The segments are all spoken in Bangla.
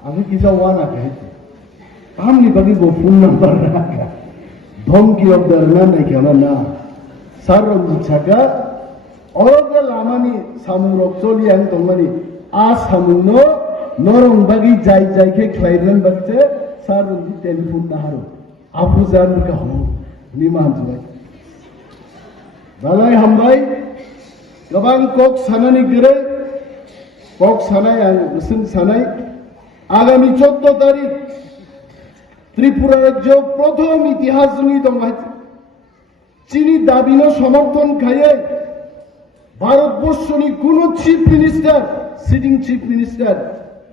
Aku kisah wana kahit. Paham ni bagi go phone number na ka. Dhomki of the na kya na. Sarong chaga oga lamani samurok choli ang tongmani a samungno norong bagi jai jai ke klairan bagche sarong di telephone na haro. Apu jan ka ho ni man juai. Balai hambai gabang kok sanani gire kok sanai ang musim sanai আগামী 14 তারিখ ত্রিপুরা রাজ্য প্রথম ইতিহাস জঙ্গি দঙ্গা চিনি দাবিনো সমর্থন খাইয়ে ভারতবর্ষনি কোন chief minister sitting chief minister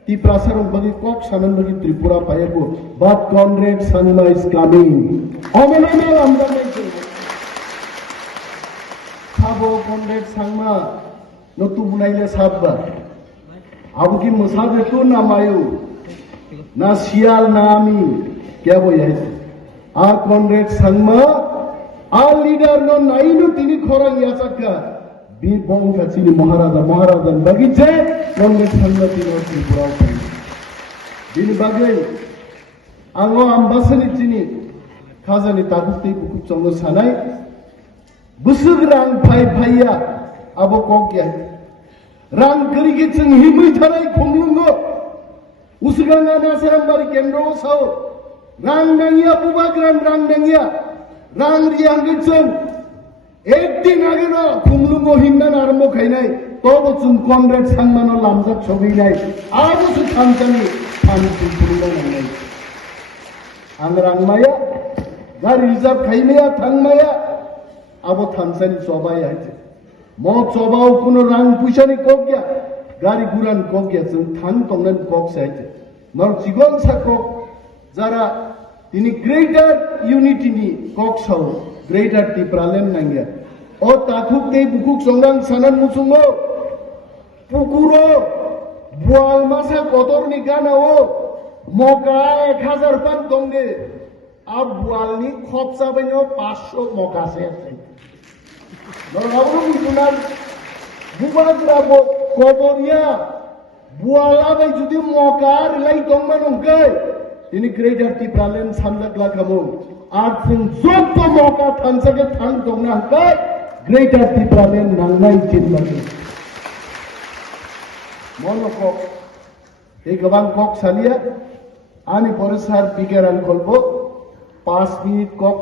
ত্রিপুরাসার বাকি কক সানান বাকি ত্রিপুরা পাইবো but Conrad Sangma is coming অমনমে আমরা নাই করব খাবো কনরেড সাংমা নতু বুনাইলে সাববা আবু কি মুসাফে তো না মায়ু না শিয়াল না আমি কে বইয়াছে আর কনরেড সাংমা আর লিডার ন নাইনো তিনি খরা ইয়াসাকা বীর বংশা চিনি মহারাজা বাগিছে কনরেড সাংমা তিনি ত্রিপুরা দিন বাগে আঙ্গো আম্বাসানি চিনি খাজানি তাকুতি বুকু চঙ্গ সানাই বুসুগ্রাং ভাইয়া আবো ককিয়া রাং করিগে जों हिमै थानाय खुंलुंगो उसगाना नासारामबारि केन्द्र साव रां नांगिया बुबाग्राम रां नांगिया रां रियांगे जों एक दिन आगे न खुंलुंगो हिन्ना आरम्भ खायनाय तबो जों कनरेड सांमानो लामजाक सगैनाय आरो जों थामजानि थानि खुंलुंगो नांनाय आं रांमाया गारि रिजार्भ खायनाया थांमाया आबो थामजानि सबाया मो चबाव कुनो रां पैसानि कक गया गाड़ी गुरान कक गया जों थांग तंगनान कक साइते नर जिगन सा कक जारा तिनी ग्रेटर यूनिटी नि कक साव ग्रेटर टिप्रालेन नांगिया ओ ताखुक दे बुकुक संगां सानान मुसुंगो पुकुरो बुआल मासा कतरनि गानाओ मका 1000 पान दंगे अब बुआलनि खपसा बैनो 500 मका से Narawu itunan bubagra bo koboria buala bai judi mokar lai tongman ongkai ini greater tipralen samdak lakamu arthing jotto moka thansage thang tongna ongkai greater tipralen nangnai jinlagi monokok ei gabang kok salia ani pore sar pigeran kolbo 5 minute kok